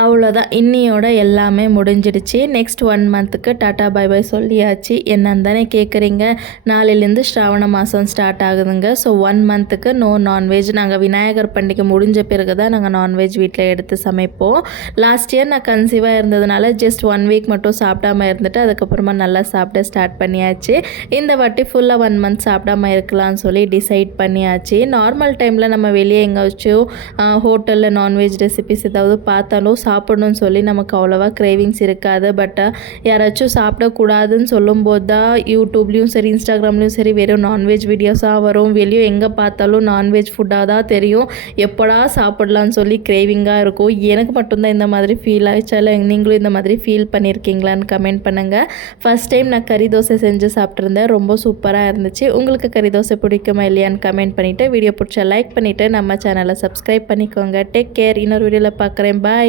அவ்வளோதான், இன்னியோட எல்லாமே முடிஞ்சிடுச்சு. நெக்ஸ்ட் 1 மந்த்துக்கு டாட்டா பை பை சொல்லியாச்சு. என்னன்னு தானே கேட்குறீங்க. நாளையிலேருந்து ஸ்ராவண மாதம் ஸ்டார்ட் ஆகுதுங்க. ஸோ 1 மந்த்துக்கு நோ நான்வெஜ். நாங்கள் விநாயகர் பண்டிகை முடிஞ்ச பிறகு தான் நாங்கள் நான்வெஜ் வீட்டில் எடுத்து சமைப்போம். லாஸ்ட் இயர் நான் கன்சீவாக இருந்ததுனால ஜஸ்ட் 1 வீக் மட்டும் சாப்பிடாம இருந்துட்டு அதுக்கப்புறமா நல்லா சாப்பிட ஸ்டார்ட் பண்ணியாச்சு. இந்த வாட்டி ஃபுல்லாக 1 மந்த் சாப்பிடாம இருக்கலாம்னு சொல்லி டிசைட் பண்ணியாச்சு. நார்மல் டைமில் நம்ம வெளியே எங்கேயாச்சும் ஹோட்டலில் நான்வெஜ் ரெசிபிஸ் ஏதாவது பார்த்தாலும் சாப்பிடணும்னு சொல்லி நமக்கு அவ்வளோவா கிரேவிங்ஸ் இருக்காது. பட் யாராச்சும் சாப்பிடக்கூடாதுன்னு சொல்லும்போது தான் யூடியூப்லேயும் சரி இன்ஸ்டாகிராம்லேயும் சரி வெறும் நான்வெஜ் வீடியோஸாக வரும். வெளியே எங்கே பார்த்தாலும் நான்வெஜ் ஃபுட்டாக தான் தெரியும். எப்படா சாப்பிடலான்னு சொல்லி கிரேவிங்காக இருக்கும். எனக்கு மட்டும்தான் இந்த மாதிரி ஃபீல் ஆயிடுச்சா இல்லை நீங்களும் இந்த மாதிரி ஃபீல் பண்ணியிருக்கீங்களான்னு கமெண்ட் பண்ணுங்கள். ஃபஸ்ட் டைம் நான் கறி தோசை செஞ்சு சாப்பிட்ருந்தேன். ரொம்ப சூப்பராக இருந்துச்சு. உங்களுக்கு கறி தோசை பிடிக்குமா இல்லையான்னு கமெண்ட் பண்ணிவிட்டு வீடியோ பிடிச்சா லைக் பண்ணிவிட்டு நம்ம சேனலை சப்ஸ்கிரைப் பண்ணிக்கோங்க. Take care. இன்னொரு வீடியோவில் பார்க்குறேன். பாய்.